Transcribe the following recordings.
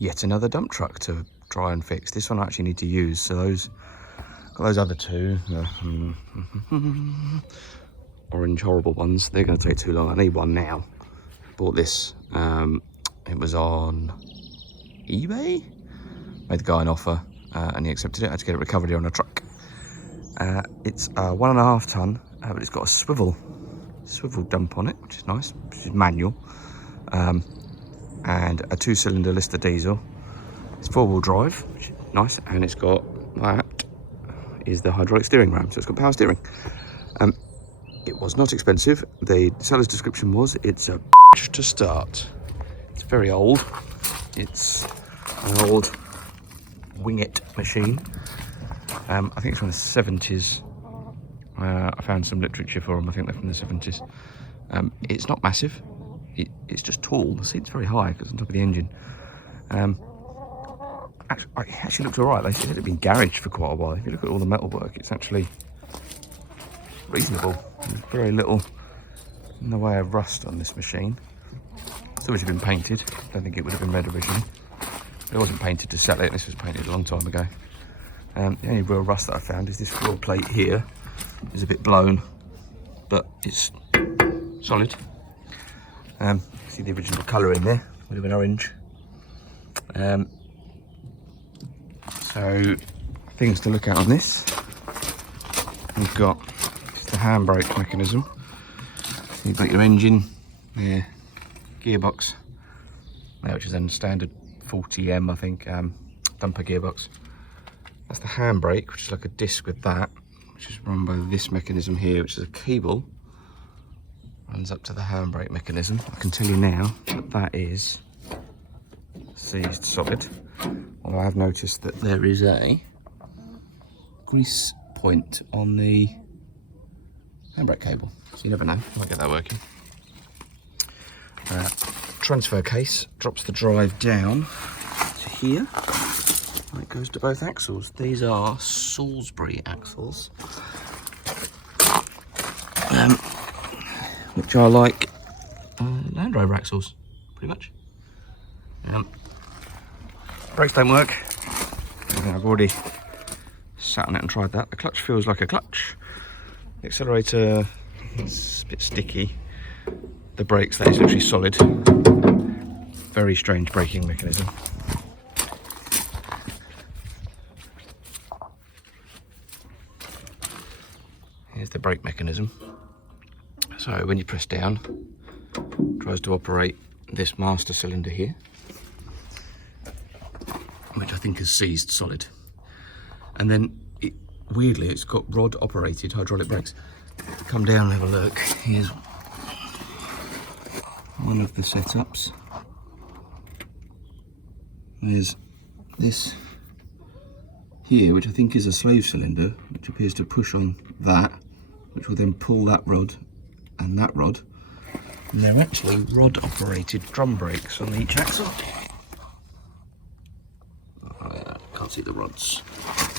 yet another dump truck to try and fix. This one I actually need to use. So got those other two, orange horrible ones, they're going to take too long. I need one now. Bought this, it was on eBay. Made the guy an offer and he accepted it. I had to get it recovered here on a truck. It's a 1.5 ton, but it's got a swivel dump on it, which is nice, which is manual, and a 2-cylinder Lister diesel. It's 4-wheel drive, which is nice, and it's got, that is the hydraulic steering ram, so it's got power steering. It was not expensive. The seller's description was, it's a bitch to start. It's very old. It's an old Winget machine. I think it's from the 70s. I found some literature for them. I think they're from the 70s. It's not massive. It's just tall. The seat's very high because it's on top of the engine. It actually looks all right. They said it'd been garaged for quite a while. If you look at all the metalwork, it's actually reasonable. There's very little in the way of rust on this machine. It's obviously been painted. I don't think it would have been red originally. It wasn't painted to sell it. This was painted a long time ago. The only real rust that I found is this floor plate here. It's a bit blown, but it's solid. See the original colour in there, a bit of an orange. So things to look at on this. We've got the handbrake mechanism. You've got your engine, there, gearbox, which is then standard 40M, I think, dumper gearbox. That's the handbrake, which is like a disc with that, which is run by this mechanism here, which is a cable, runs up to the handbrake mechanism. I can tell you now that that is seized solid. Although I have noticed that there is a grease point on the handbrake cable, so you never know, I might get that working. Transfer case drops the drive down to here. It goes to both axles. These are Salisbury axles, which are like Land Rover axles, pretty much. Brakes don't work. I've already sat on it and tried that. The clutch feels like a clutch. The accelerator is a bit sticky. The brakes, that is literally solid. Very strange braking mechanism. Here's the brake mechanism. So when you press down, it tries to operate this master cylinder here, which I think is seized solid. And then, weirdly, it's got rod operated hydraulic brakes. Come down and have a look. Here's one of the setups. There's this here, which I think is a slave cylinder, which appears to push on that, which will then pull that rod and that rod. And they're actually rod operated drum brakes on each axle. Oh, yeah, can't see the rods.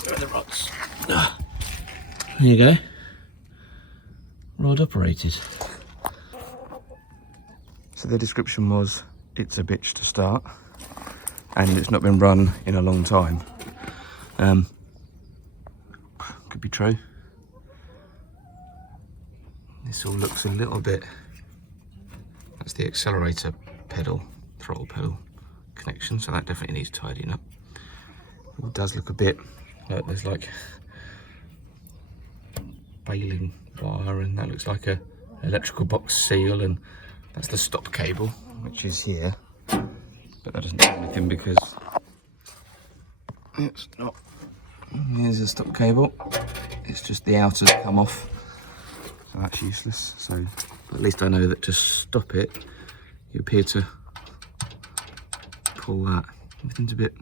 Where are the rods? There you go. Rod operated. So the description was, it's a bitch to start, and it's not been run in a long time. Could be true. This all looks a little bit, that's the accelerator pedal, throttle pedal connection, so that definitely needs tidying up. It does look a bit like there's like baling wire, and that looks like a electrical box seal, and that's the stop cable, which is here, but that doesn't do anything because it's not. Here's a stop cable, it's just the outers come off, so that's useless. So at least I know that to stop it, you appear to pull that. Everything's a bit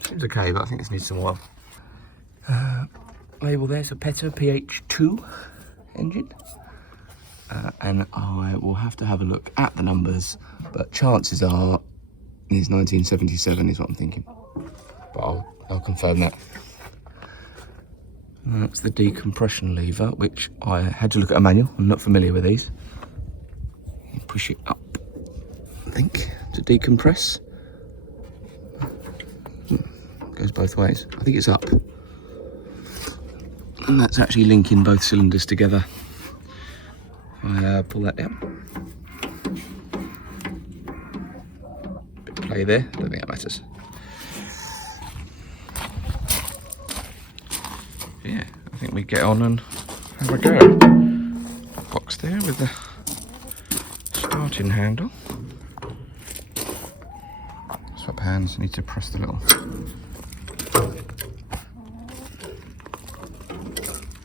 seems okay, but I think this needs some oil. Label there, so Petter PH2 engine. And I will have to have a look at the numbers, but chances are it's 1977 is what I'm thinking. But I'll confirm that. That's the decompression lever, which I had to look at a manual. I'm not familiar with these. push it up, I think, to decompress. Goes both ways. I think it's up. And that's actually linking both cylinders together. Pull that down. Bit of play there, I don't think that matters. Yeah, I think we get on and have a go. Box there with the starting handle. Swap hands, need to press the little.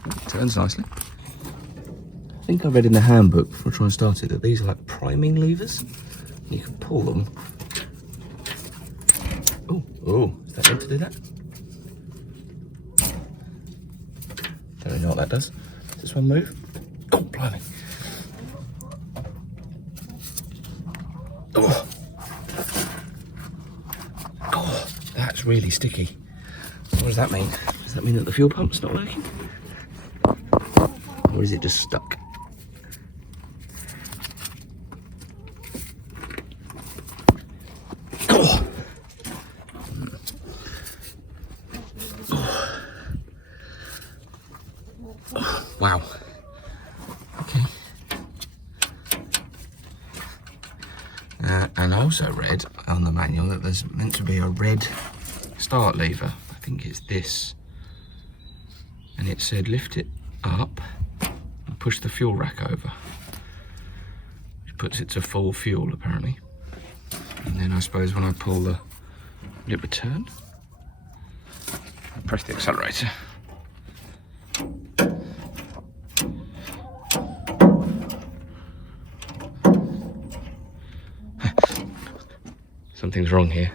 It turns nicely. I think I read in the handbook before I try and start it that these are like priming levers. You can pull them. Oh, is that meant to do that? Don't really know what that does. Does this one move? Oh, blimey. Oh, that's really sticky. What does that mean? Does that mean that the fuel pump's not working? Or is it just stuck? Oh. Oh. Wow. Okay. And I also read on the manual that there's meant to be a red start lever. I think it's this. And it said lift it up and push the fuel rack over. Which puts it to full fuel apparently. And then I suppose when I pull the lip return, I press the accelerator. Something's wrong here.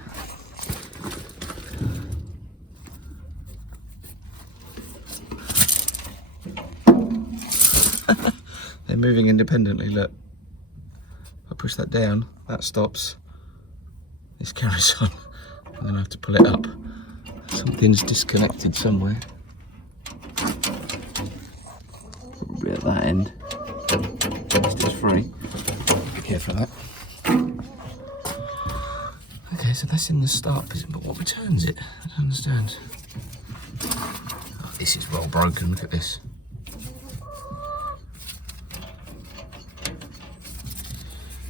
They're moving independently, look. If I push that down, that stops. This carries on, and then I have to pull it up. Something's disconnected somewhere. Probably at that end. It's just free. Be careful of that. Okay, so that's in the start position, but what returns it? I don't understand. Oh, this is well broken, look at this.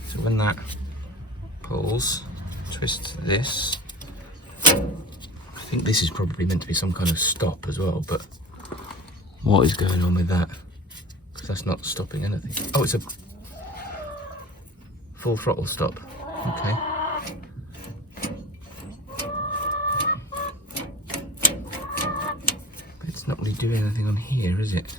So when that pulls, twist this. I think this is probably meant to be some kind of stop as well, but what is going on with that? Because that's not stopping anything. Oh, it's a full throttle stop. Okay. But it's not really doing anything on here, is it?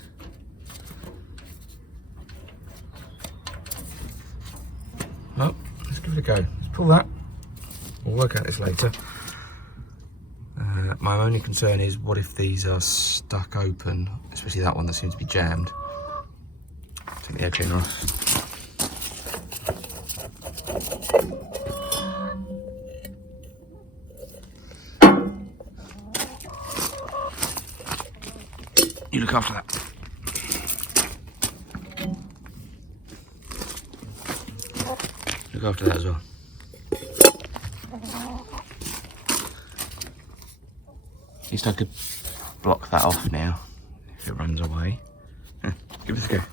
Oh, let's give it a go. Let's pull that. We'll work out this later. My only concern is what if these are stuck open, especially that one that seems to be jammed. Take the air cleaner off. You look after that. Look after that as well. At least I could block that off now if it runs away. Give it a go.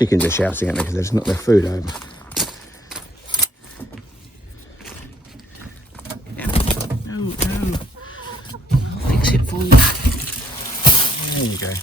Chickens are shouting at me because they've knocked their food over. No. I'll fix it for you. There you go.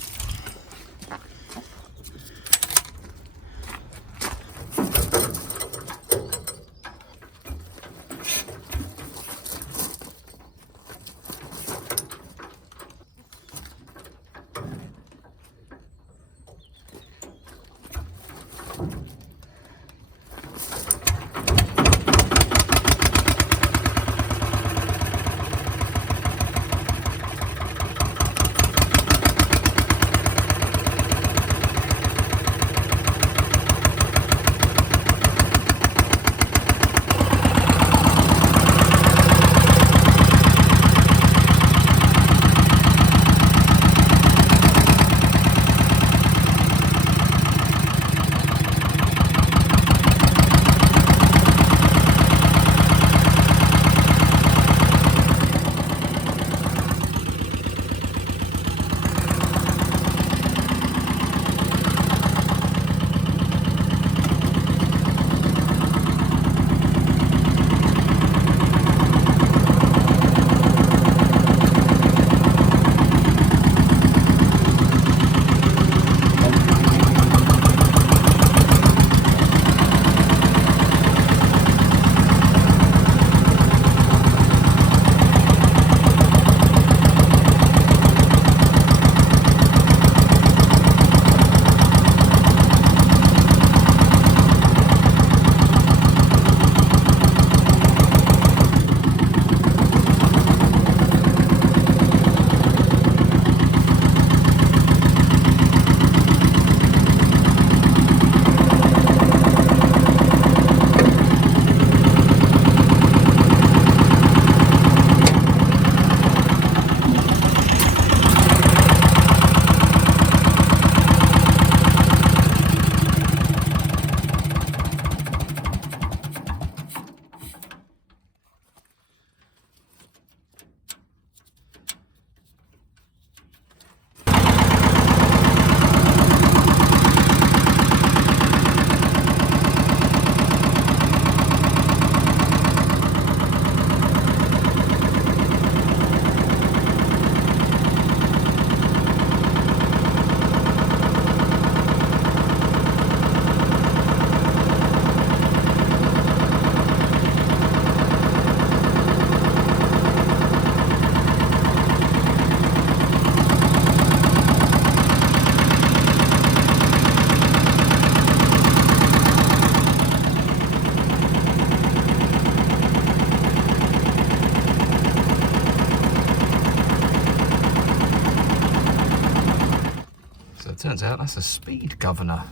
Turns out that's a speed governor.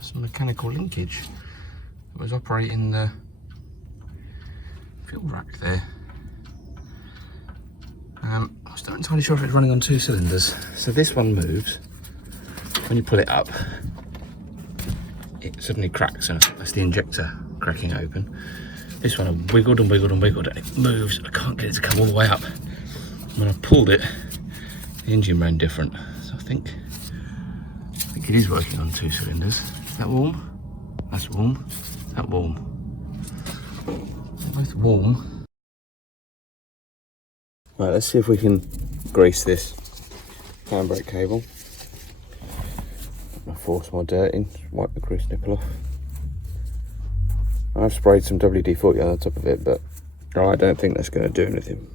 It's a mechanical linkage. It was operating the fuel rack there. I'm still not entirely sure if it's running on 2 cylinders. So this one moves. When you pull it up, it suddenly cracks, and that's the injector cracking open. This one I wiggled and wiggled and wiggled, and it moves. I can't get it to come all the way up. When I pulled it, the engine ran different. So I think it is working on 2 cylinders. Is that warm? That's warm. Is that warm? They're both warm. Right, let's see if we can grease this handbrake cable. I'll force my dirt in, wipe the grease nipple off. I've sprayed some WD-40 on the top of it, but I don't think that's going to do anything.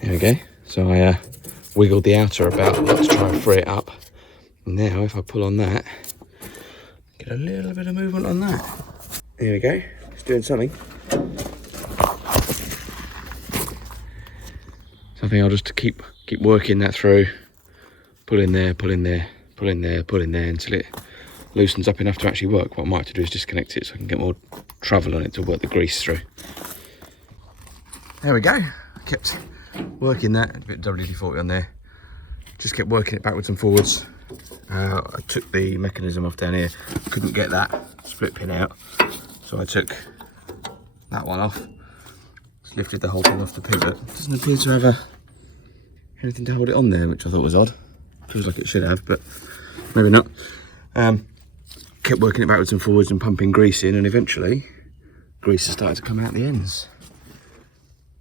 There we go. So I wiggled the outer about to try and free it up. Now if I pull on that, get a little bit of movement on that. There we go. It's doing something. So I think I'll just keep working that through. Pull in there, pull in there, pull in there, pull in there until it loosens up enough to actually work. What I might have to do is disconnect it so I can get more travel on it to work the grease through. There we go. kept working that, a bit WD-40 on there. Just kept working it backwards and forwards. I took the mechanism off down here. Couldn't get that split pin out, so I took that one off. Just lifted the whole thing off the pivot. Doesn't appear to have anything to hold it on there, which I thought was odd. Feels like it should have, but maybe not. Kept working it backwards and forwards and pumping grease in, and eventually grease has started to come out the ends.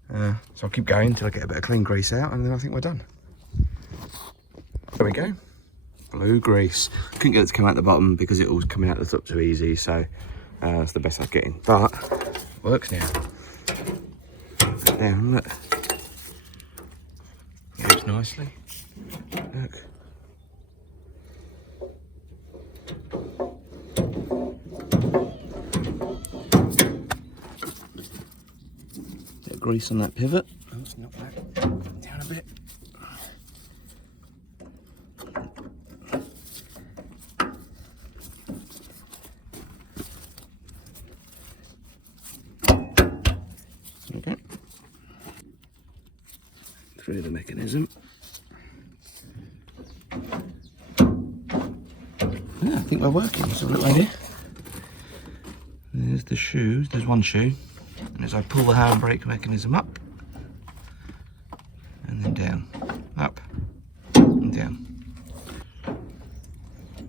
So I'll keep going until I get a bit of clean grease out, and then I think we're done. There we go. Blue grease. Couldn't get it to come out the bottom because it was coming out the top too easy, so that's the best I was getting. But it works now. Down, look. Goes nicely. Look. Bit of grease on that pivot. Let's knock that down a bit. Okay. Through the mechanism. Yeah, I think we're working. Let's have a look right here. There's the shoes. There's one shoe. And as I pull the handbrake mechanism up and then down, up and down.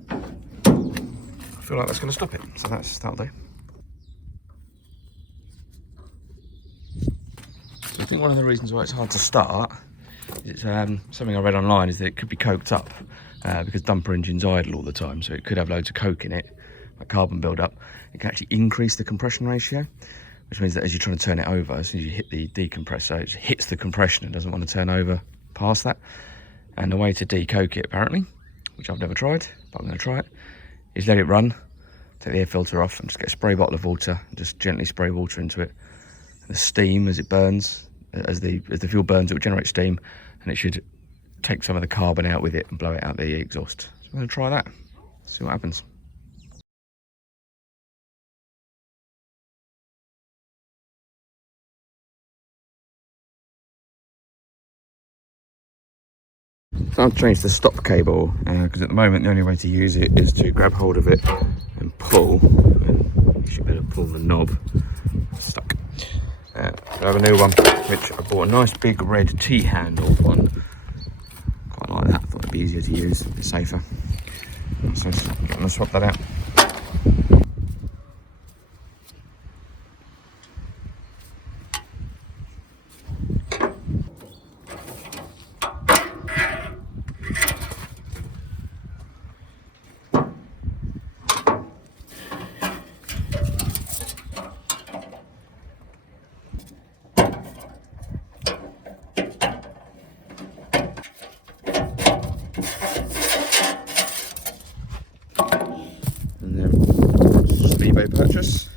I feel like that's going to stop it, so that'll do. So I think one of the reasons why it's hard to start, it's something I read online, is that it could be coked up because dumper engines idle all the time, so it could have loads of coke in it, like carbon build-up. It can actually increase the compression ratio, which means that as you're trying to turn it over, as soon as you hit the decompressor, it hits the compression and doesn't want to turn over past that. And the way to decoke it, apparently, which I've never tried, but I'm going to try it, is let it run, take the air filter off, and just get a spray bottle of water, and just gently spray water into it. And the steam, as it burns, as the fuel burns, it will generate steam, and it should take some of the carbon out with it and blow it out the exhaust. So I'm going to try that, see what happens. So I've changed the stop cable because at the moment the only way to use it is to grab hold of it and pull, and you should be able to pull the knob. It's stuck. I have a new one, which I bought, a nice big red T-handled one. Quite like that. I thought it'd be easier to use, a bit safer. So I'm going to swap that out. Purchase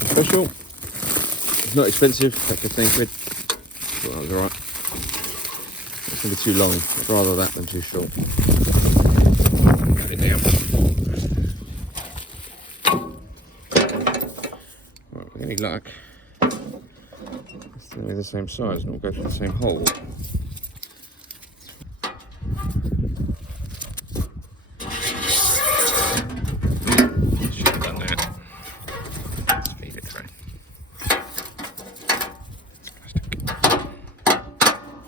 special. It's not expensive, like 15 quid. Thought that was alright. It's going to be too long. I'd rather that than too short. Cut it down. Right, with any luck, it's going to be the same size and it'll go through the same hole.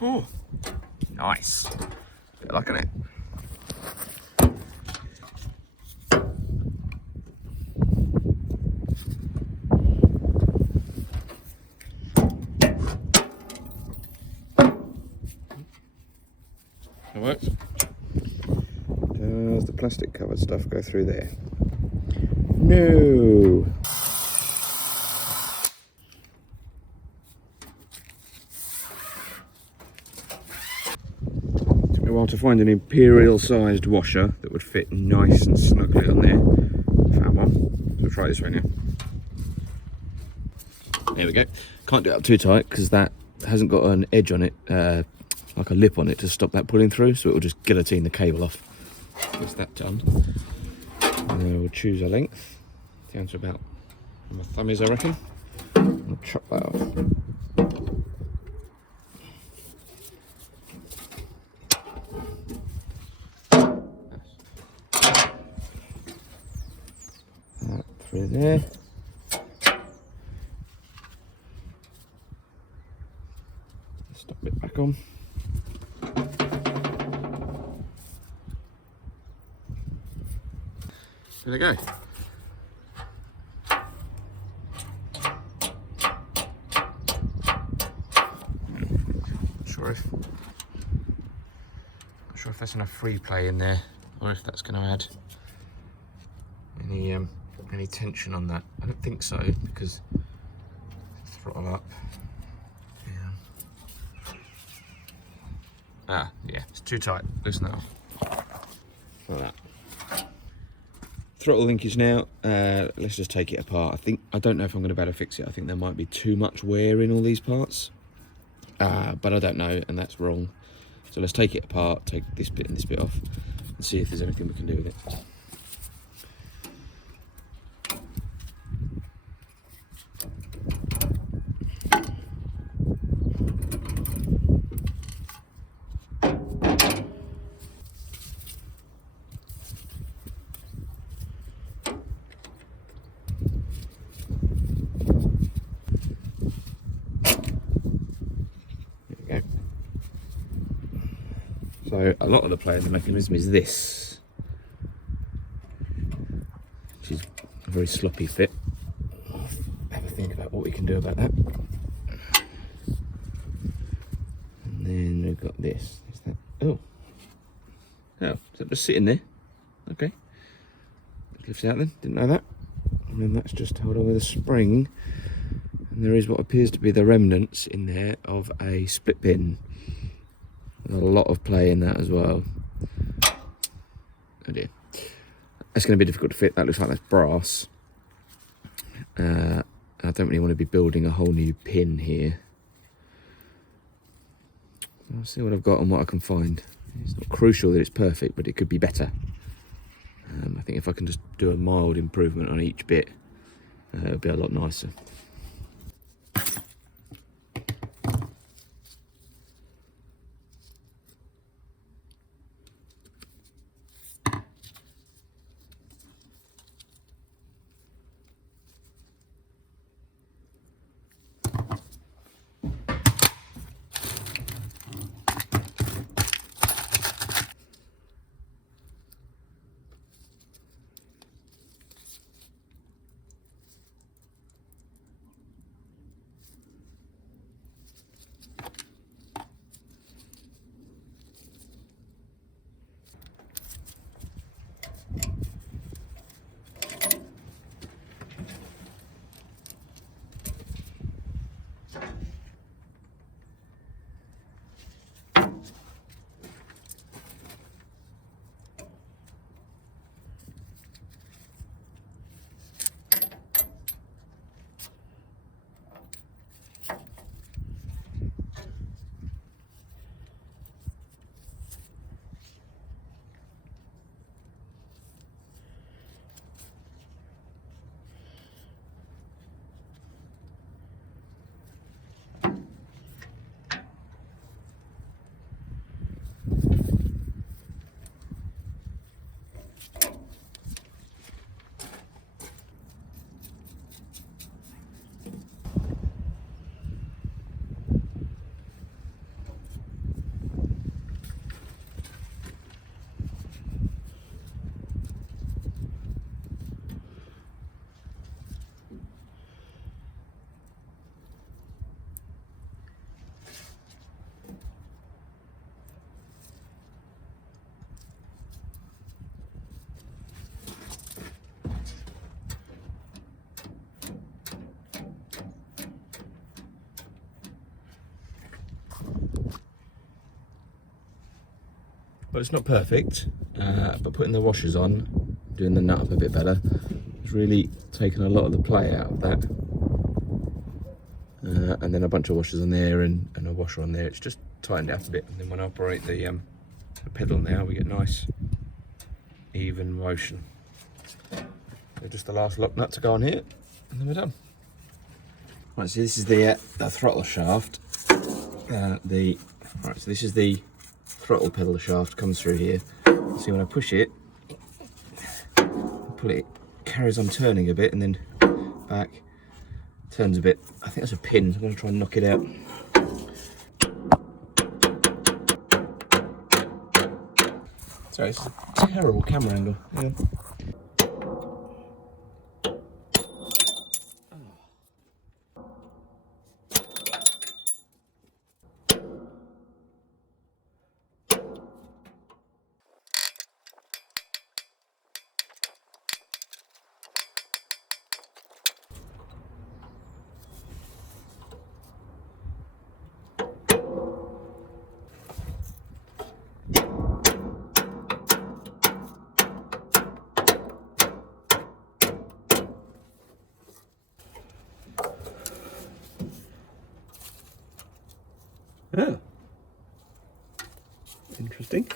Oh, nice. Bit of luck in it. It works. Does the plastic covered stuff go through there? No. While to find an imperial sized washer that would fit nice and snugly on there. Found one. So we'll try this way now. There we go. Can't do it up too tight because that hasn't got an edge on it, like a lip on it to stop that pulling through, so it will just guillotine the cable off. That's that done. And then we'll choose a length down to about where my thumb is, I reckon. I'll chop that off. Stop it back on. There they go. Not sure if there's enough free play in there, or if that's going to add any tension on that. I don't think so, because throttle up. Yeah. Yeah, it's too tight. Loosen that off. Like that. Throttle linkage now. Let's just take it apart. I don't know if I'm going to be able to fix it. I think there might be too much wear in all these parts, but I don't know, and that's wrong. So let's take it apart, take this bit and this bit off, and see if there's anything we can do with it. So a lot of the play of the mechanism is this, which is a very sloppy fit. I'll have a think about what we can do about that. And then we've got this. Is that? Oh, is that just sitting there? Okay. Lift it out then. Didn't know that. And then that's just held on with a spring. And there is what appears to be the remnants in there of a split pin. There's a lot of play in that as well. Oh dear. That's going to be difficult to fit. That looks like that's brass. I don't really want to be building a whole new pin here. I'll see what I've got and what I can find. It's not crucial that it's perfect, but it could be better. I think if I can just do a mild improvement on each bit, it'll be a lot nicer. Well, it's not perfect, but putting the washers on, doing the nut up a bit better, has really taken a lot of the play out of that. And then a bunch of washers on there and a washer on there. It's just tightened it up a bit. And then when I operate the pedal now, we get nice, even motion. So just the last lock nut to go on here, and then we're done. Right, so this is the throttle shaft. Right, so this is the throttle pedal shaft, comes through here. See, when I push it, pull it, carries on turning a bit, and then back, turns a bit. I think that's a pin, so I'm going to try and knock it out. Sorry, it's a terrible camera angle. Yeah. Oh, interesting.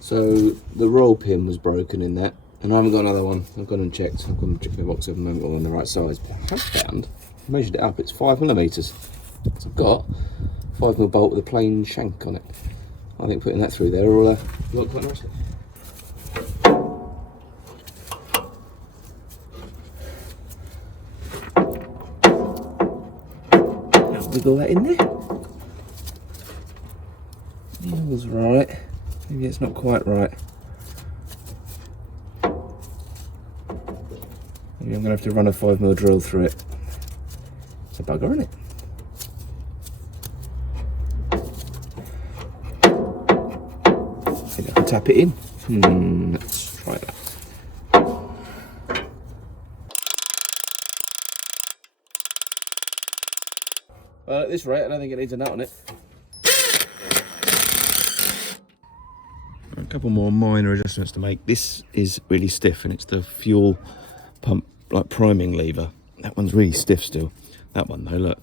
So the roll pin was broken in that, and I haven't got another one. I've gone and checked. I've gone and checked my box at the moment on the right size, but I have found, I measured it up, it's 5mm. So I've got 5mm bolt with a plain shank on it. I think putting that through there will look quite nice. Wiggle that in there. Feels right. Maybe it's not quite right. Maybe I'm going to have to run a 5mm drill through it. It's a bugger, isn't it? I think I can tap it in. Let's try that. Well, at this rate, I don't think it needs a nut on it. A couple more minor adjustments to make. This is really stiff, and it's the fuel pump, like priming lever. That one's really stiff still. That one though, look,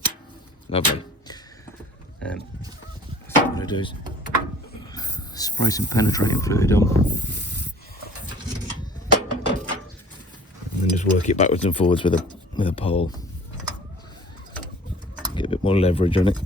lovely. I think what I'm going to do is spray some penetrating fluid on, and then just work it backwards and forwards with a pole. Get a bit more leverage on it.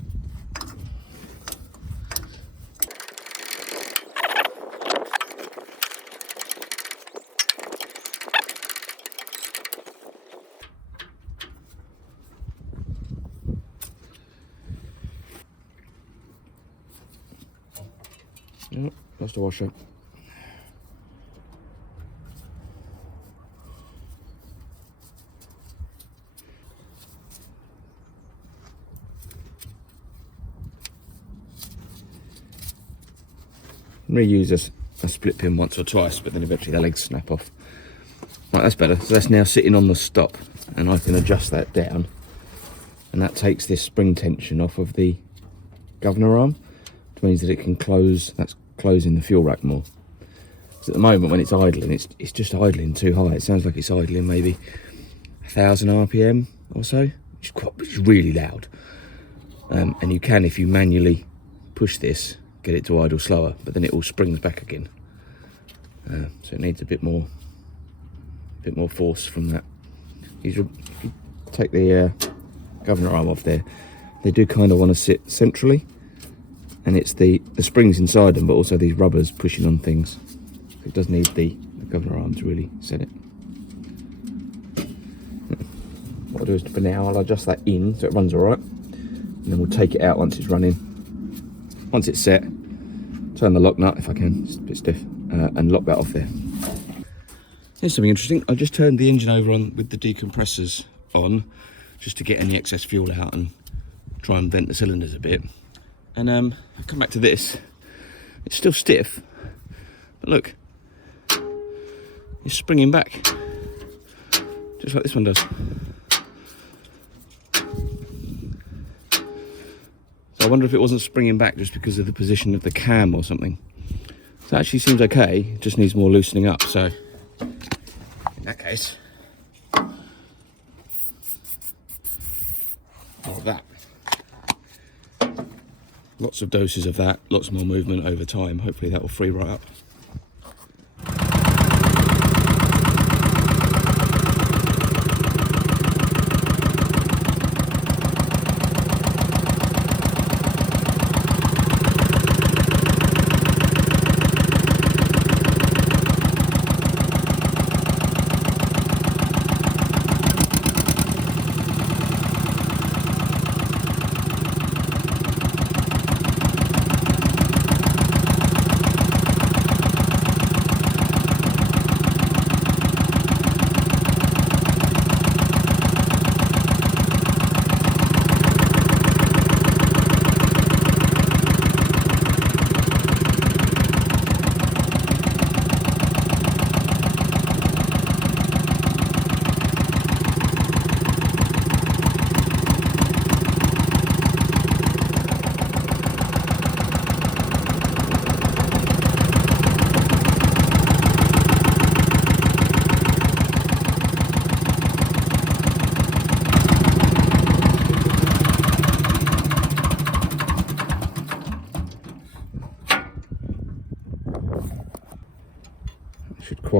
Yep, just a washer. Reuse a split pin once or twice, but then eventually the legs snap off. Right, that's better. So that's now sitting on the stop, and I can adjust that down, and that takes this spring tension off of the governor arm, which means that it can close. That's closing the fuel rack more. So at the moment, when it's idling, it's just idling too high. It sounds like it's idling maybe 1,000 RPM or so, which is really loud. And you can, if you manually push this, get it to idle slower, but then it all springs back again. So it needs a bit more force from that. If you take the governor arm off there, they do kind of want to sit centrally, and it's the springs inside them, but also these rubbers pushing on things. It does need the governor arm to really set it. What I'll do is, for now, I'll adjust that in so it runs all right, and then we'll take it out once it's running. Once it's set, turn the lock nut if I can, it's a bit stiff, and lock that off there. Here's something interesting. I just turned the engine over on with the decompressors on, just to get any excess fuel out and try and vent the cylinders a bit. And I come back to this. It's still stiff, but look, it's springing back, just like this one does. I wonder if it wasn't springing back just because of the position of the cam or something. So it actually seems okay, it just needs more loosening up. So in that case, more of that. Lots of doses of that, lots more movement over time. Hopefully that will free right up.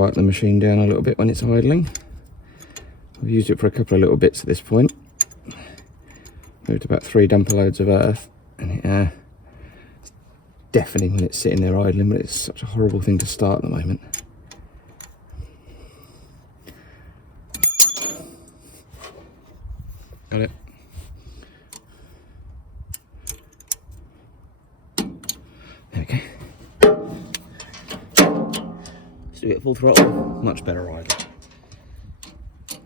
quieten the machine down a little bit when it's idling. I've used it for a couple of little bits at this point. Moved about 3 dumper loads of earth, and it's deafening when it's sitting there idling, but it's such a horrible thing to start at the moment. Got it. There we go. Still get full throttle, much better idle.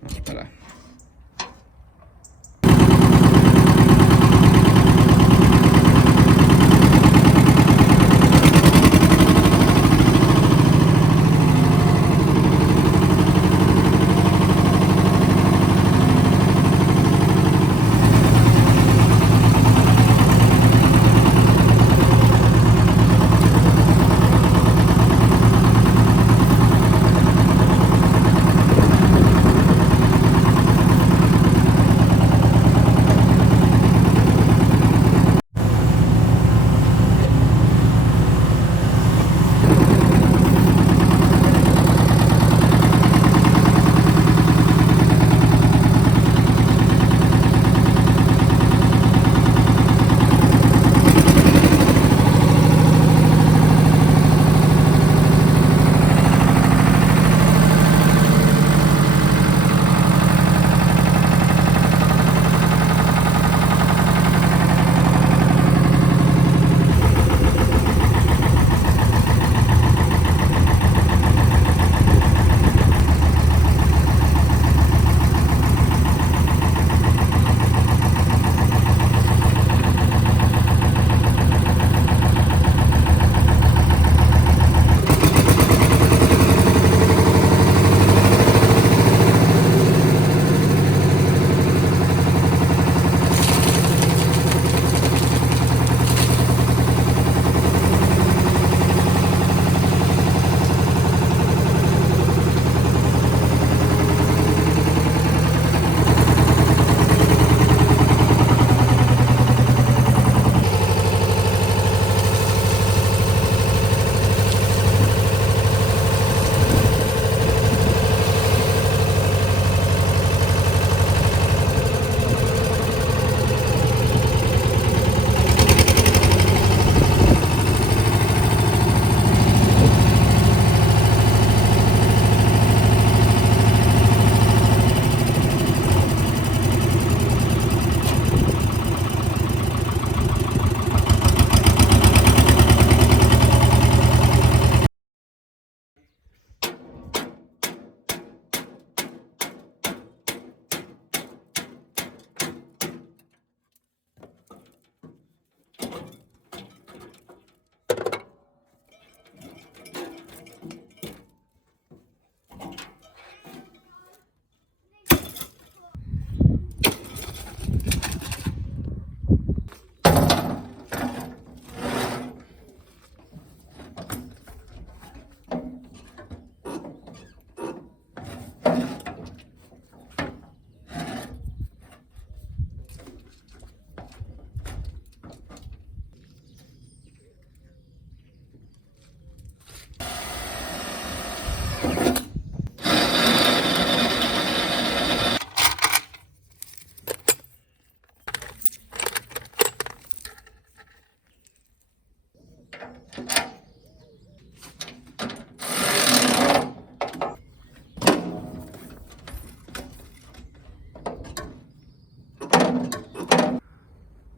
Much better.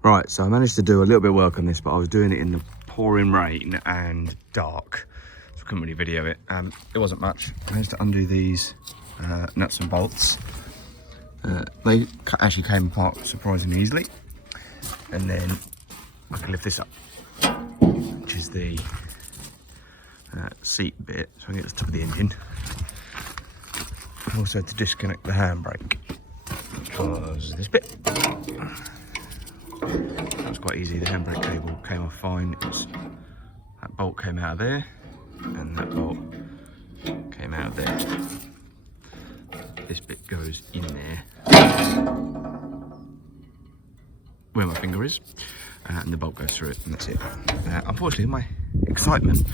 Right, so I managed to do a little bit of work on this, but I was doing it in the pouring rain and dark, so I couldn't really video it. It wasn't much. I managed to undo these nuts and bolts. They actually came apart surprisingly easily. And then I can lift this up, which is the seat bit, so I can get to the top of the engine. Also to disconnect the handbrake, which was this bit. That was quite easy. The handbrake cable came off fine. That bolt came out of there, and that bolt came out of there. This bit goes in there where my finger is, and the bolt goes through it, and that's it. Unfortunately, my excitement,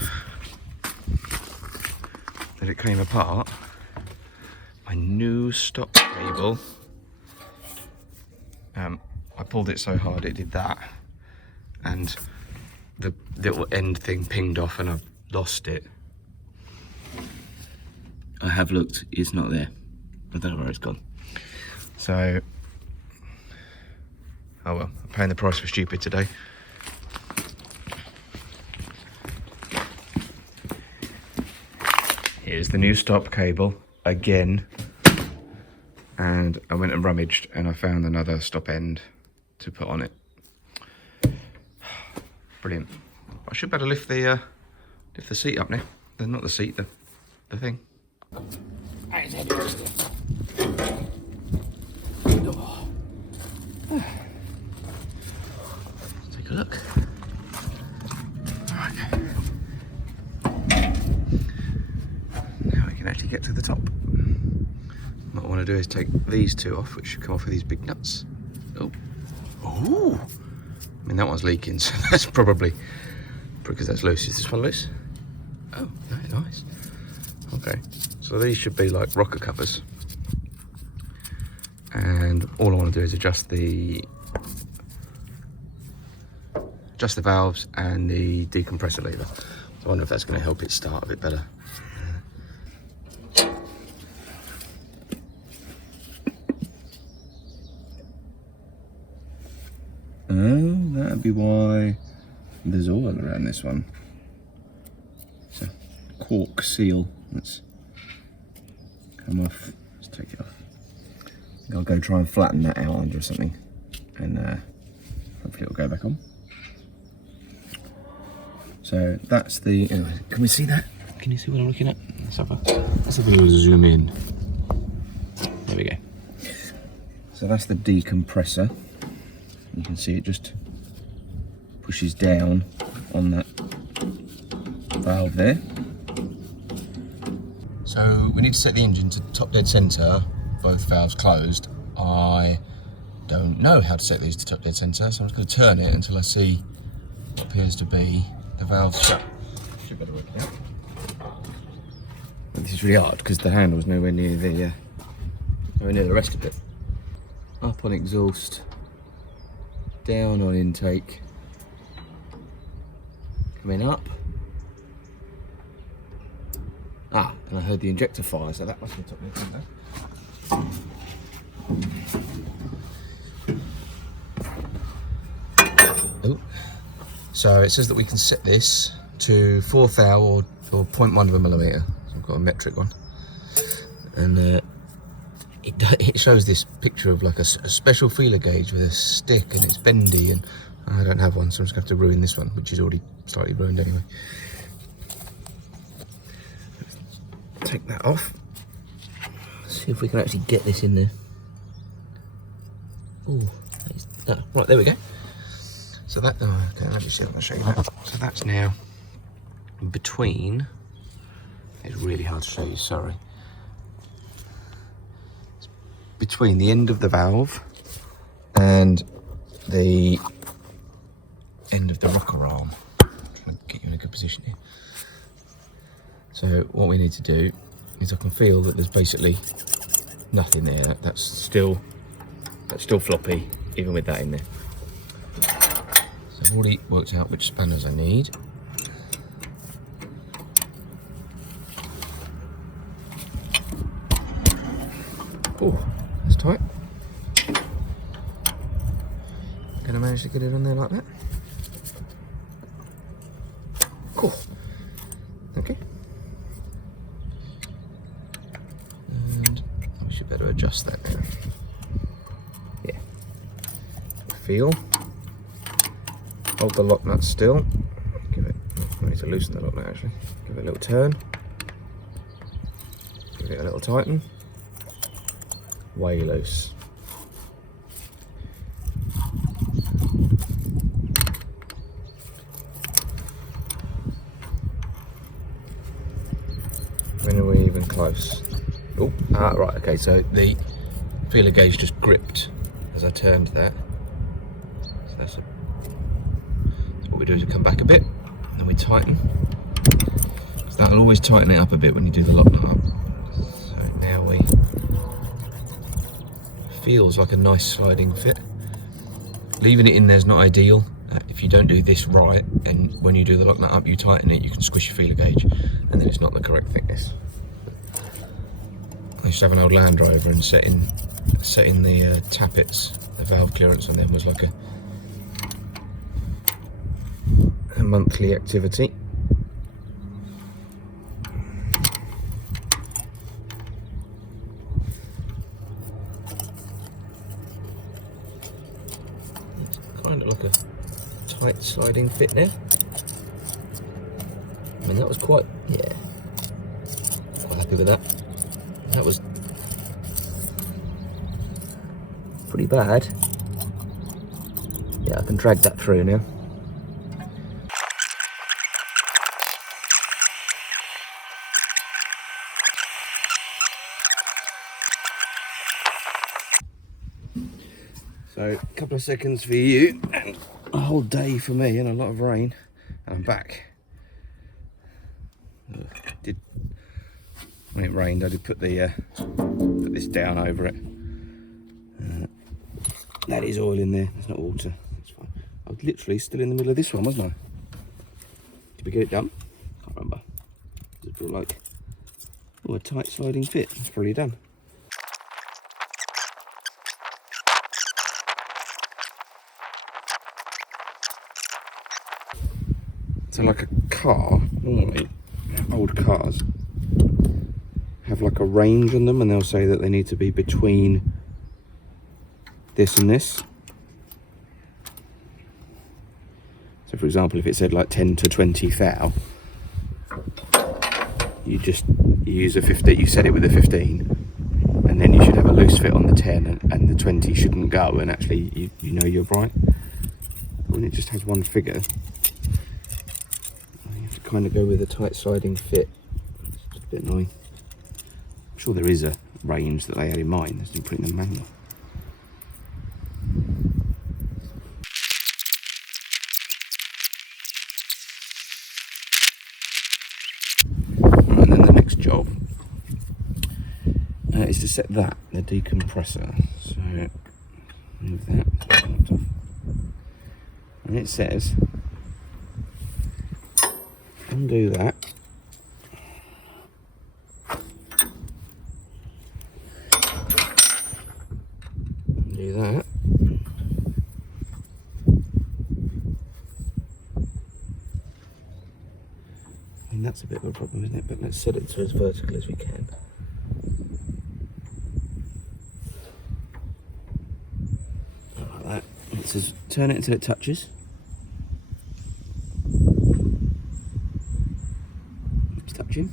that it came apart. My new stop cable, I pulled it so hard it did that, and the little end thing pinged off and I've lost it. I have looked, it's not there. I don't know where it's gone. So, oh well, I'm paying the price for stupid today. Here's the new stop cable again. And I went and rummaged and I found another stop end to put on it. Brilliant. I should better lift the seat up now. Not the seat, the thing. Let's take a look. Right. Now we can actually get to the top. What I want to do is take these two off, which should come off with these big nuts. Oh, ooh! I mean, that one's leaking, so that's probably because that's loose. Is this one loose? Oh, no, nice. Okay, so these should be like rocker covers, and all I want to do is adjust the valves and the decompressor lever. So I wonder if that's going to help it start a bit better. Oh, that'd be why there's oil around this one. It's a cork seal that's come off. Let's take it off. I'll go try and flatten that out under something, and hopefully it'll go back on. So that's the. Can we see that? Can you see what I'm looking at? Let's have a little zoom in. There we go. So that's the decompressor. You can see it just pushes down on that valve there. So we need to set the engine to top dead centre, both valves closed. I don't know how to set these to top dead centre, so I'm just going to turn it until I see what appears to be the valve shut. Should better work it out. This is really hard because the handle's nowhere near the rest of it. Up on exhaust. Down on intake, coming up. Ah, and I heard the injector fire, so that must be top of the oh. So it says that we can set this to 4th thou or 0.1 of a millimetre. So I've got a metric one, and it shows this picture of like a special feeler gauge with a stick, and it's bendy, and I don't have one, so I'm just going to have to ruin this one, which is already slightly ruined anyway. Take that off. See if we can actually get this in there. Oh, right, there we go. So that, okay, let me see if I can show you that. So that's now between, it's really hard to show you, sorry. Between the end of the valve and the end of the rocker arm. I'm trying to get you in a good position here. So what we need to do is, I can feel that there's basically nothing there. That's still floppy, even with that in there. So I've already worked out which spanners I need. Oh, that's tight. Gonna manage to get it on there like that. Cool. Okay. And we should better adjust that now. Yeah. Feel. Hold the lock nut still. Give it. I need to loosen the lock nut actually. Give it a little turn. Give it a little tighten. Way loose. When are we even close? Oh, right, okay, so the feeler gauge just gripped as I turned that. So so what we do is we come back a bit, and then we tighten. that'll always tighten it up a bit when you do the lock nut up. So now feels like a nice sliding fit. Leaving it in there is not ideal. If you don't do this right, and when you do the lock nut up, you tighten it, you can squish your feeler gauge, and then it's not the correct thickness. I used to have an old Land Rover, and setting the tappets, the valve clearance on them was like a monthly activity. It's kind of like a tight sliding fit now. I mean, that was quite happy with that. That was pretty bad. Yeah, I can drag that through now. So a couple of seconds for you and a whole day for me and a lot of rain, and I'm back. When it rained, I did put this down over it. That is oil in there. There's not water. That's fine. I was literally still in the middle of this one, wasn't I? Did we get it done? Can't remember. It felt like a tight sliding fit. It's probably done. So like a car, normally old cars have like a range on them, and they'll say that they need to be between this and this. So for example, if it said like 10 to 20 thou, you use a 15, you set it with a 15, and then you should have a loose fit on the 10, and the 20 shouldn't go, and actually you know you're right. When it just has one figure, you have to kind of go with a tight sliding fit. It's just a bit annoying. I'm sure there is a range that they had in mind. They didn't put it in the manual. And then the next job is to set the decompressor. So move that. And it says undo that. Do that. I mean, that's a bit of a problem, isn't it? But let's set it to as vertical as we can. Like that. It says turn it until it touches. It's touching.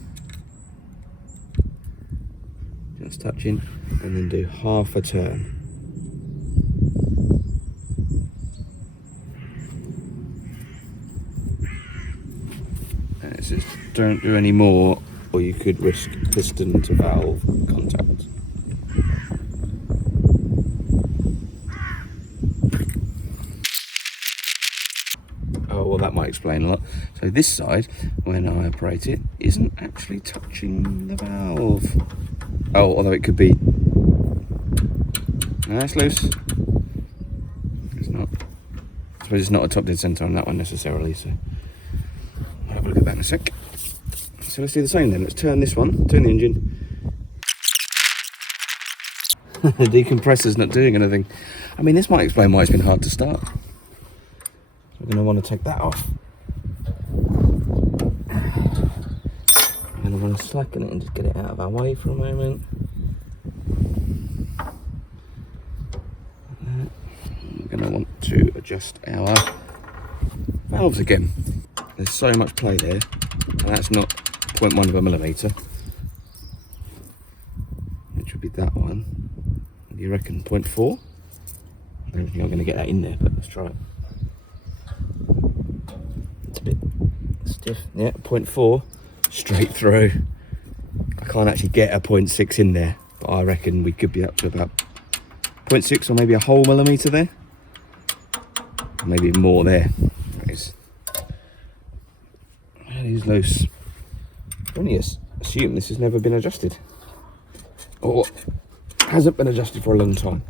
Just touching, and then do half a turn. And it says don't do any more, or you could risk piston to valve contact. Oh, well, that might explain a lot. So this side, when I operate it, isn't actually touching the valve. Oh, although it could be. No, it's loose. It's not. I suppose it's not a top dead centre on that one necessarily, so I'll have a look at that in a sec. So let's do the same then. Let's turn this one, turn the engine. The decompressor's not doing anything. I mean, this might explain why it's been hard to start. We're going to want to take that off. I'm going to want to slacken it and just get it out of our way for a moment. We're going to want to adjust our valves again. There's so much play there, and that's not 0.1 of a millimetre, which would be that one. What do you reckon, 0.4? I don't think I'm going to get that in there, but let's try it. It's a bit stiff. Yeah, 0.4 straight through. I can't actually get a 0.6 in there, but I reckon we could be up to about 0.6 or maybe a whole millimetre there. Maybe more there. That is loose. only assume this has never been adjusted, or hasn't been adjusted for a long time.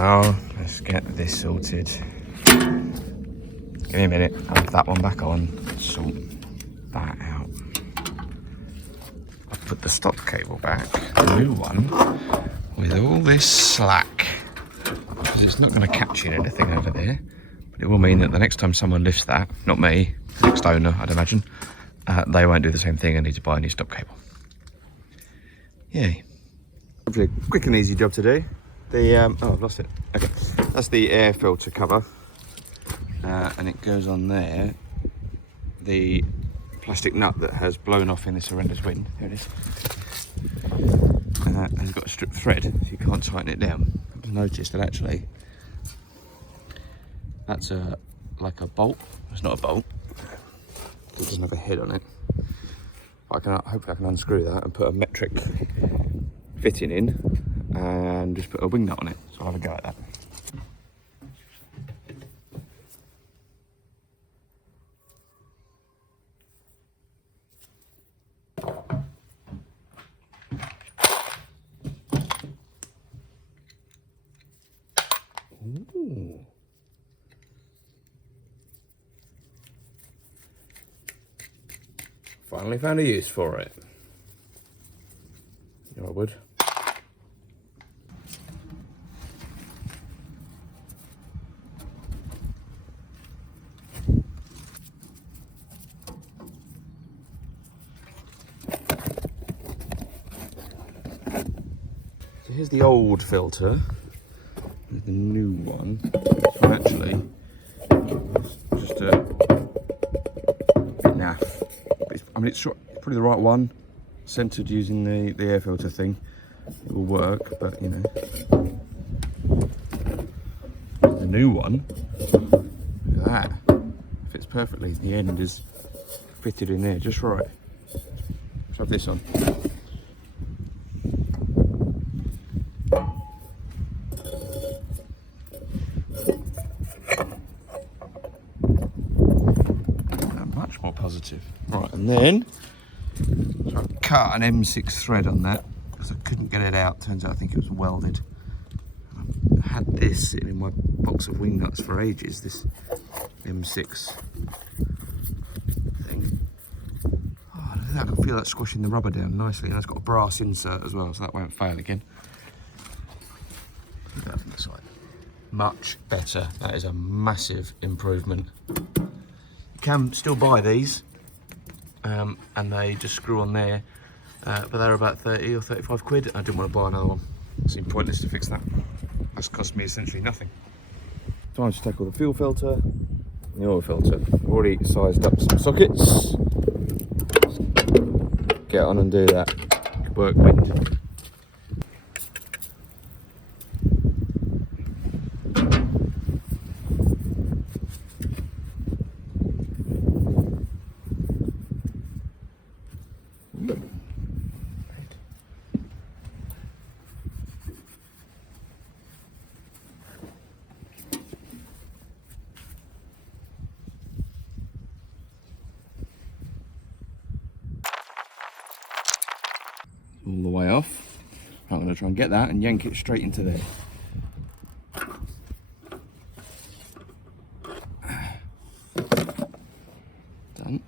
Oh, let's get this sorted. Give me a minute, I'll have that one back on, sort that out. I'll put the stop cable back, the new one, with all this slack, because it's not going to catch in anything over there, but it will mean that the next time someone lifts that, not me, the next owner I'd imagine, they won't do the same thing and need to buy a new stop cable. Yay. Hopefully a quick and easy job to do. Oh, I've lost it. Okay, that's the air filter cover, and it goes on there. The plastic nut that has blown off in this horrendous wind, here it is, has got a strip thread, so you can't tighten it down. I've just noticed that actually, that's like a bolt. It's not a bolt. It doesn't have a head on it. Hopefully I can unscrew that and put a metric fitting in, and just put a wing nut on it. So I'll have a go at that. Ooh. Finally found a use for it. You know I would. So here's the old filter. There's the new one. So actually, just a bit naff. I mean, it's probably the right one, centered using the air filter thing. It will work, but you know. The new one, look at that, fits perfectly. The end is fitted in there just right. Let's have this on. Much more positive. Right, and then so I cut an M6 thread on that because I couldn't get it out. Turns out I think it was welded. I had this sitting in my box of wing nuts for ages, this M6 thing. Oh, look at that. I can feel that squashing the rubber down nicely, and it's got a brass insert as well, so that won't fail again. Look at that from the side. Much better. That is a massive improvement. You can still buy these, and they just screw on there, but they're about 30 or 35 quid. I didn't want to buy another one. It seemed pointless to fix that. That's cost me essentially nothing. Time to tackle the fuel filter and the oil filter. I've already sized up some sockets. Get on and do that. Good work, wind. All the way off. I'm going to try and get that and yank it straight into there. Done.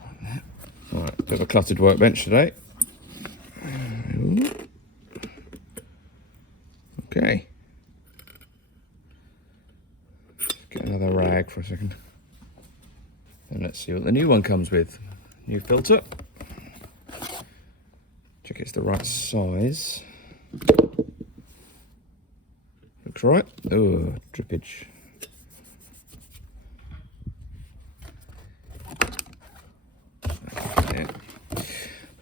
Like that. Alright, bit of a cluttered workbench today. Okay. Get another rag for a second. And let's see what the new one comes with. New filter. Check it's the right size. Looks right. Oh, drippage. Okay.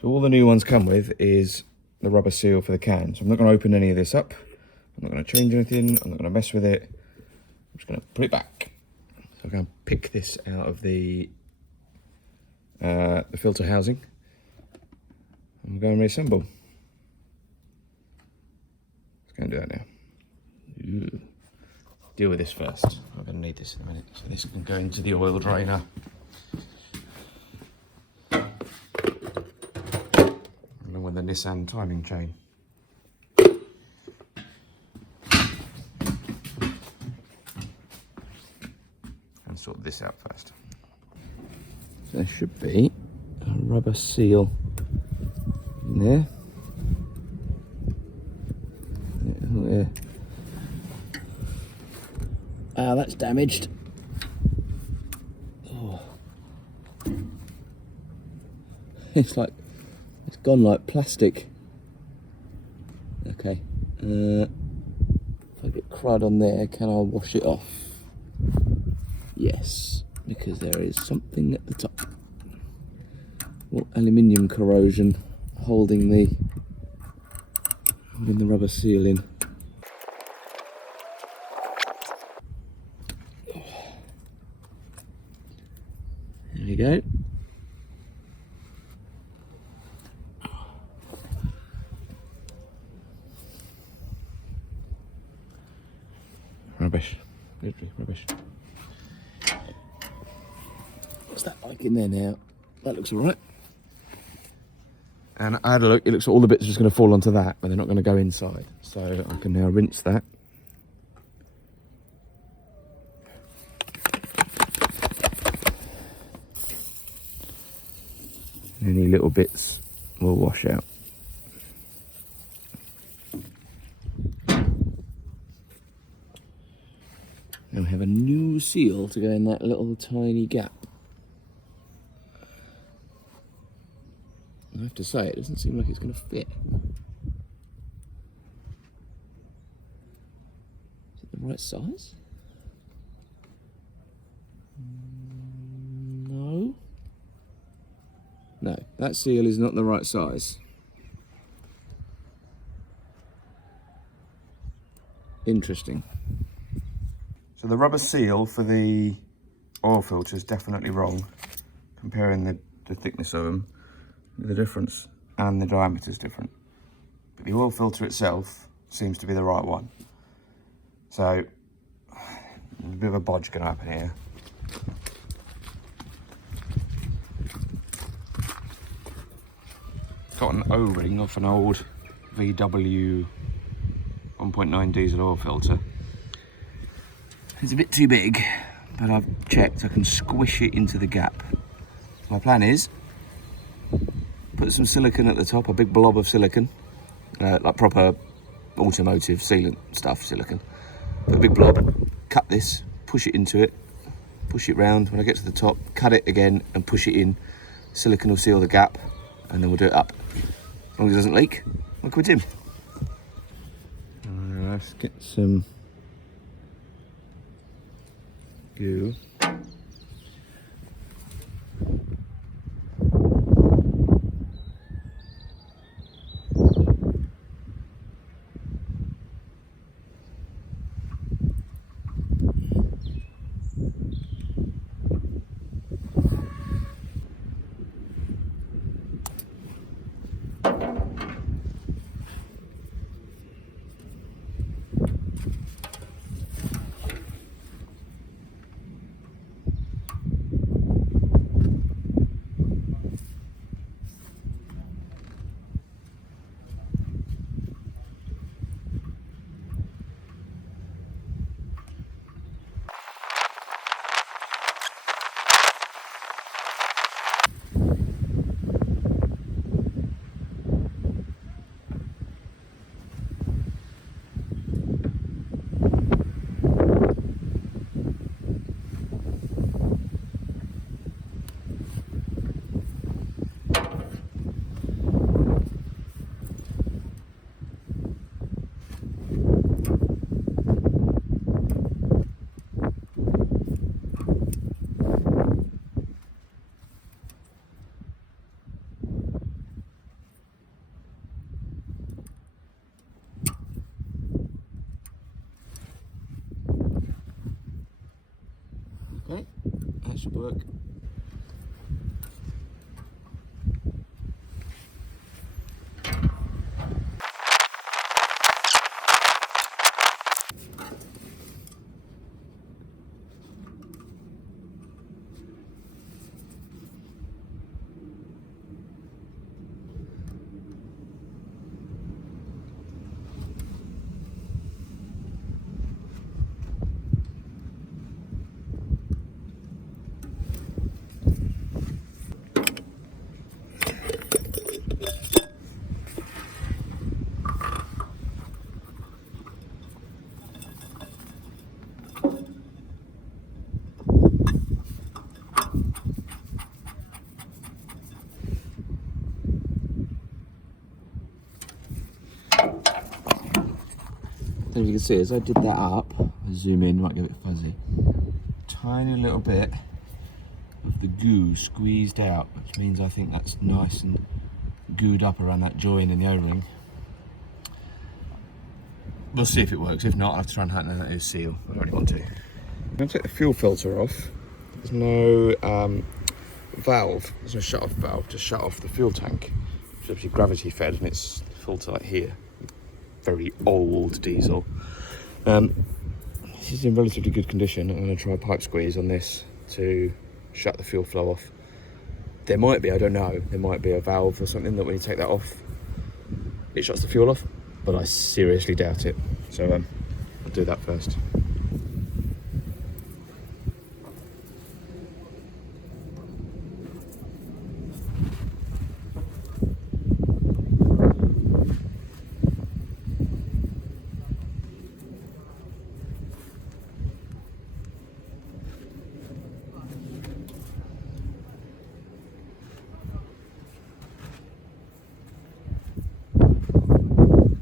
So all the new ones come with is the rubber seal for the can. So I'm not going to open any of this up. I'm not going to change anything. I'm not going to mess with it. I'm just going to put it back. So I'm going to pick this out of the the filter housing. I'm going to reassemble. Let's go and do that now. Ooh. Deal with this first. I'm going to need this in a minute. So this can go into the oil drainer. Along with the Nissan timing chain. And sort this out first. There should be a rubber seal in there. Yeah. Ah, that's damaged. Oh. It's gone like plastic. Okay. If I get crud on there, can I wash it off? Yes, because there is something at the top. Well, aluminium corrosion holding the rubber seal in. There we go. Rubbish. Literally rubbish. What's that like in there now? That looks alright. And I had a look, it looks like all the bits are just going to fall onto that, but they're not going to go inside. So I can now rinse that. Any little bits will wash out. Now we have a new seal to go in that little tiny gap. I have to say, it doesn't seem like it's going to fit. Is it the right size? No. No, that seal is not the right size. Interesting. So the rubber seal for the oil filter is definitely wrong, comparing the thickness of them. The difference and the diameter is different, but the oil filter itself seems to be the right one. So a bit of a bodge going to happen here. Got an O-ring off an old VW 1.9 diesel oil filter. It's a bit too big, but I've checked I can squish it into the gap. My plan is put some silicone at the top, a big blob of silicone, like proper automotive sealant stuff, silicone. Put a big blob, cut this, push it into it, push it round. When I get to the top, cut it again and push it in. Silicone will seal the gap, and then we'll do it up. As long as it doesn't leak, we'll quit in. Let's get some glue. Okay, that should work. Then you can see as I did that up, I zoom in, might get a bit fuzzy. Tiny little bit of the goo squeezed out, which means I think that's nice and gooed up around that join in the O-ring. We'll see if it works. If not, I'll have to try and tighten that new seal. I don't really want to. I'm going to take the fuel filter off. There's no valve, there's no shut-off valve to shut off the fuel tank, which is obviously gravity fed, and it's filter like here. Very old diesel. This is in relatively good condition. I'm going to try a pipe squeeze on this to shut the fuel flow off. There might be, I don't know, there might be a valve or something that when you take that off, it shuts the fuel off, but I seriously doubt it. So I'll do that first.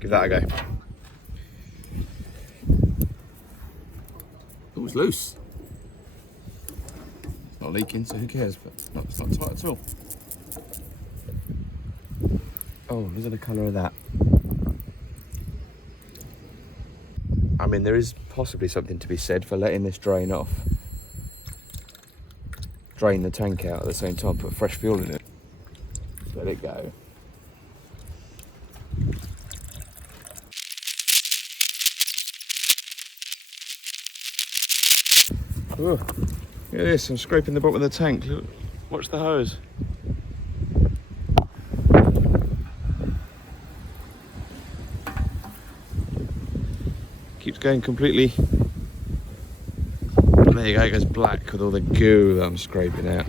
Give that a go. It was loose. It's not leaking, so who cares? But it's not tight at all. Oh, look at the colour of that. I mean, there is possibly something to be said for letting this drain off. Drain the tank out at the same time, put fresh fuel in it. Let it go. Oh, look at this, I'm scraping the bottom of the tank. Look, watch the hose. Keeps going completely. There you go, it goes black with all the goo that I'm scraping out.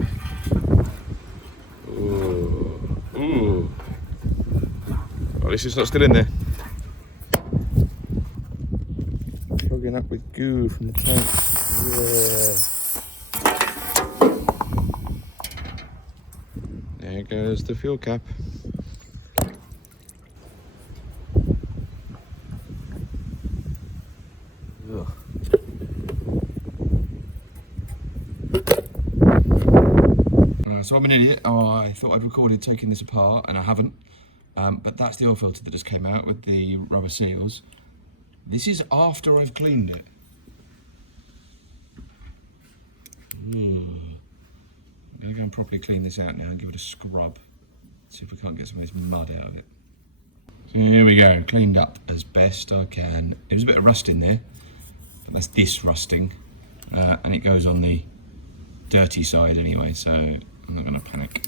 Ooh. Ooh. Oh, at least it's not still in there. Clogging up with goo from the tank. Yeah. There goes the fuel cap. Ugh. So I'm an idiot. Oh, I thought I'd recorded taking this apart, and I haven't. But that's the oil filter that just came out with the rubber seals. This is after I've cleaned it. I'm going to go and properly clean this out now and give it a scrub. See if we can't get some of this mud out of it. So here we go, cleaned up as best I can. There was a bit of rust in there, but that's this rusting. And it goes on the dirty side anyway, so I'm not going to panic.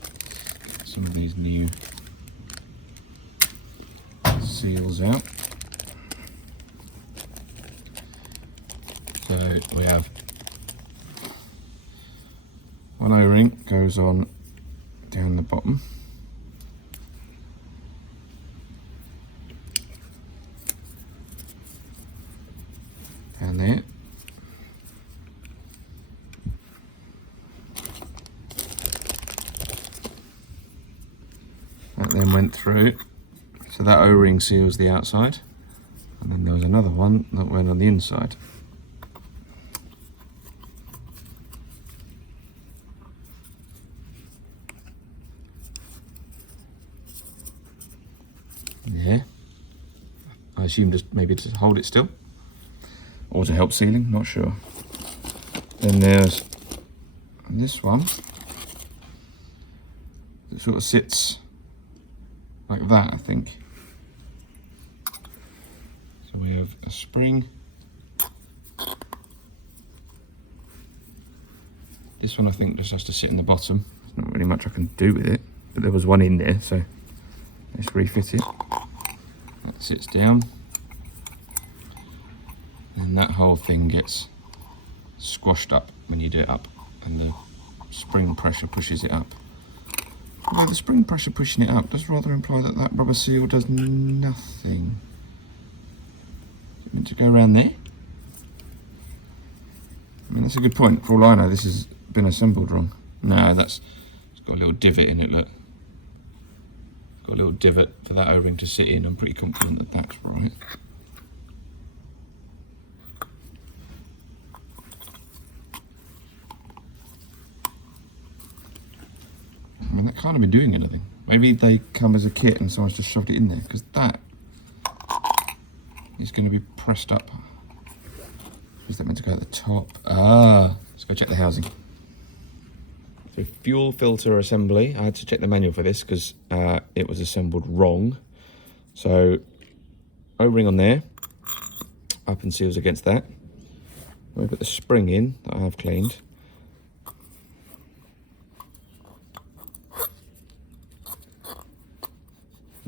Get some of these new seals out. So we have one O-ring goes on down the bottom. Down there. That then went through. So that O-ring seals the outside. And then there was another one that went on the inside. Yeah, I assume just maybe to hold it still or to help sealing, not sure. Then there's this one that sort of sits like that, I think. So we have a spring. This one I think just has to sit in the bottom. There's not really much I can do with it, but there was one in there, so let's refit it. That sits down, and that whole thing gets squashed up when you do it up, and the spring pressure pushes it up. Although the spring pressure pushing it up does rather imply that that rubber seal does nothing. Is it meant to go around there? I mean, that's a good point. For all I know, this has been assembled wrong. No, it's got a little divot in it, look. got a little divot for that O-ring to sit in. I'm pretty confident that that's right. I mean, that can't have been doing anything. Maybe they come as a kit and someone's just shoved it in there, because that is going to be pressed up. Is that meant to go at the top? Ah, let's go check the housing. So fuel filter assembly. I had to check the manual for this because it was assembled wrong. So O-ring on there, up and seals against that. We put the spring in that I have cleaned.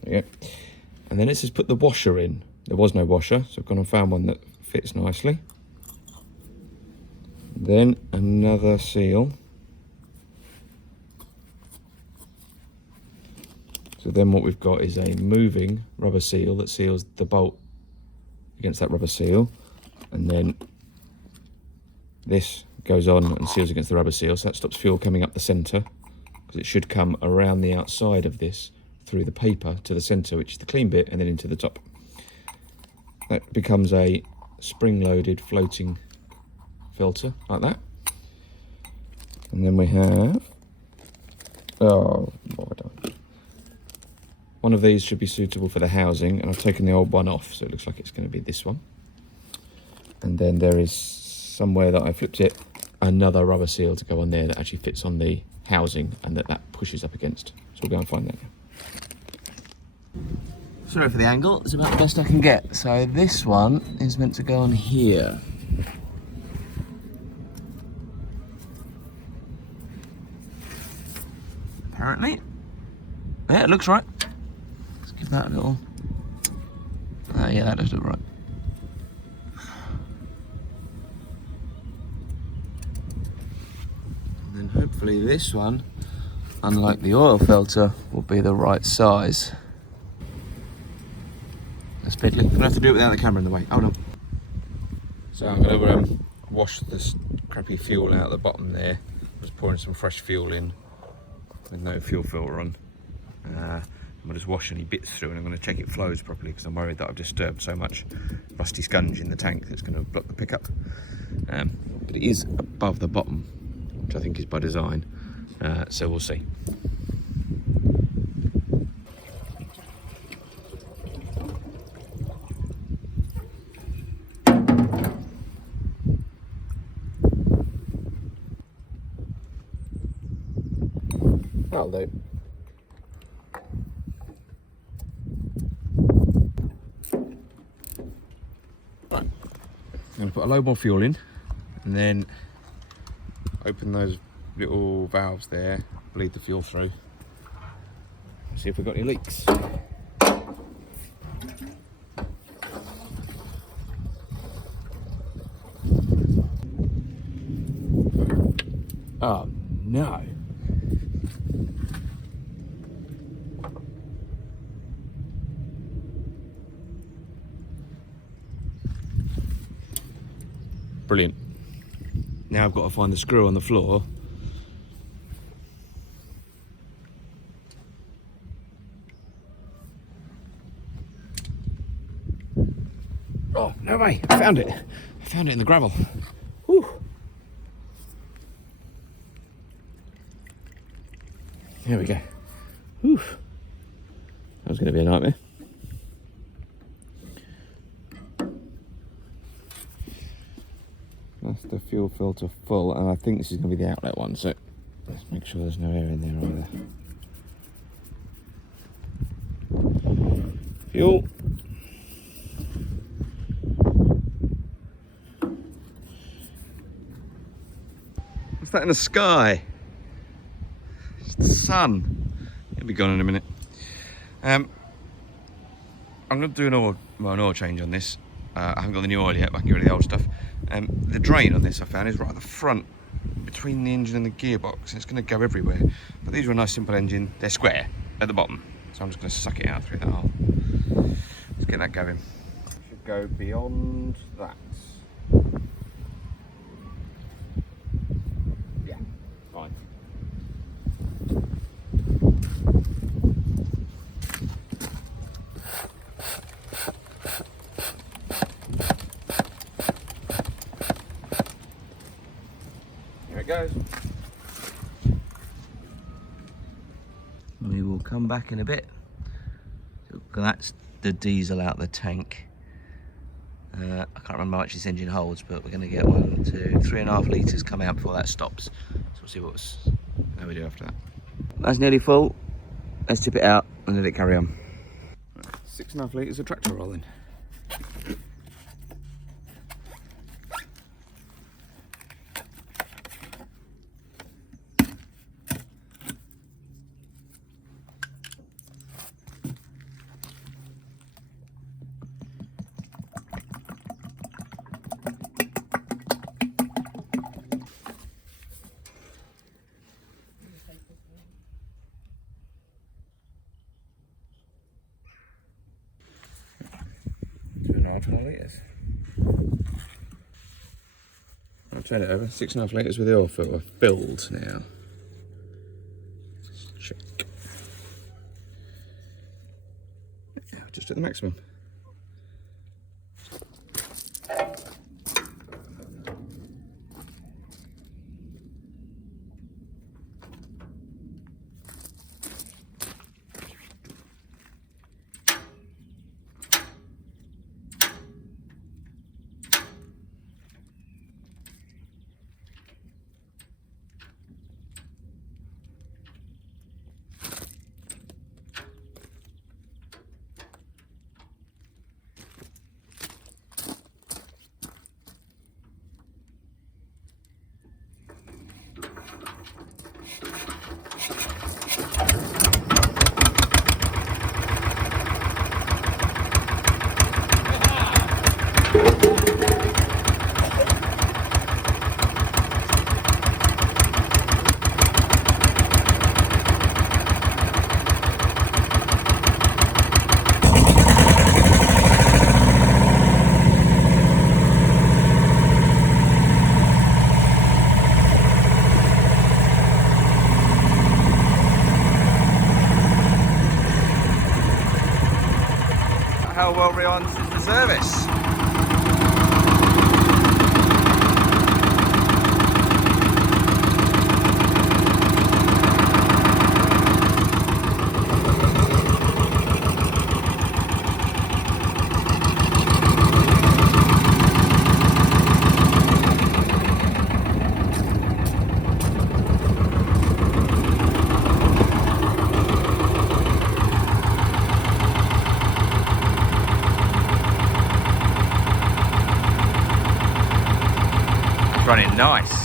Yeah. And then it says put the washer in. There was no washer, so I've gone and found one that fits nicely. Then another seal. So then what we've got is a moving rubber seal that seals the bolt against that rubber seal. And then this goes on and seals against the rubber seal. So that stops fuel coming up the centre, because it should come around the outside of this through the paper to the centre, which is the clean bit, and then into the top. That becomes a spring-loaded floating filter like that. And then we have, oh, what have I done? One of these should be suitable for the housing, and I've taken the old one off, so it looks like it's going to be this one. And then there is somewhere that I flipped it, another rubber seal to go on there that actually fits on the housing and that pushes up against. So we'll go and find that now. Sorry for the angle, it's about the best I can get. So this one is meant to go on here. Apparently. Yeah, it looks right. Let's give that a little... yeah, that does look right. And then hopefully this one, unlike the oil filter, will be the right size. That's fiddly. I'm going to have to do it without the camera in the way. Hold on. So I'm going to wash this crappy fuel out the bottom there. I was pouring some fresh fuel in with no fuel filter on. We'll just wash any bits through, and I'm going to check it flows properly, because I'm worried that I've disturbed so much rusty scunge in the tank that's going to block the pickup. But it is above the bottom, which I think is by design, so we'll see. That'll do. Right. I'm going to put a load more fuel in, and then open those little valves there, bleed the fuel through, see if we've got any leaks. Oh no. Brilliant. Now I've got to find the screw on the floor. Oh, no way, I found it. I found it in the gravel. Whew. There we go. Whew. That was going to be a nightmare. That's the fuel filter full, and I think this is going to be the outlet one, so let's make sure there's no air in there either. Fuel. What's that in the sky? It's the sun. It'll be gone in a minute. I'm going to do an oil change on this. I haven't got the new oil yet, but I can get rid of the old stuff. The drain on this I found is right at the front, between the engine and the gearbox, and it's going to go everywhere. But these are a nice simple engine. They're square at the bottom, so I'm just going to suck it out through that hole. Let's get that going. Should go beyond that. Yeah, fine. goes. We will come back in a bit. That's the diesel out the tank. I can't remember how much this engine holds, but we're going to get 1, 2, 3.5 litres come out before that stops. So we'll see how we do after that. That's nearly full. Let's tip it out and let it carry on. 6.5 litres of tractor rolling. Litres. I'll turn it over. 6.5 litres with the oil filter filled now. Let's check. Yeah, just at the maximum. How well we're on since the service. Running nice.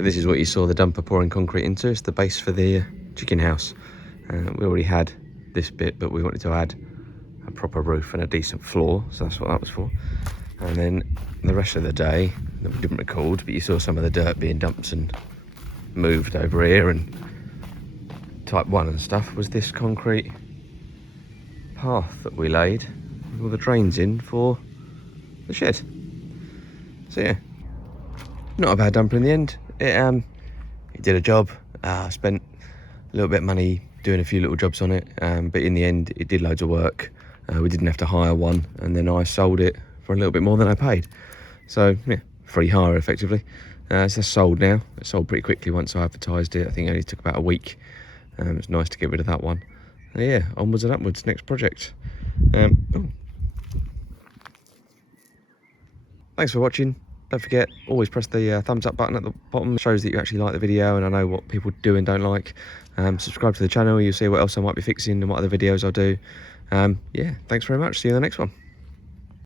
This is what you saw the dumper pouring concrete into. It's the base for the chicken house. We already had this bit, but we wanted to add a proper roof and a decent floor, so that's what that was for. And then the rest of the day, that we didn't record, but you saw some of the dirt being dumped and moved over here, and type 1 and stuff, was this concrete path that we laid with all the drains in for the shed. So yeah, not a bad dumper in the end. It did a job. I spent a little bit of money doing a few little jobs on it, but in the end it did loads of work. We didn't have to hire one, and then I sold it for a little bit more than I paid. So yeah, free hire effectively. So that's sold now. It sold pretty quickly once I advertised it. I think it only took about a week. It's nice to get rid of that one. Yeah, onwards and upwards, next project. Oh. Thanks for watching. Don't forget, always press the thumbs up button at the bottom. It shows that you actually like the video and I know what people do and don't like. Subscribe to the channel, you'll see what else I might be fixing and what other videos I'll do. Yeah, thanks very much. See you in the next one.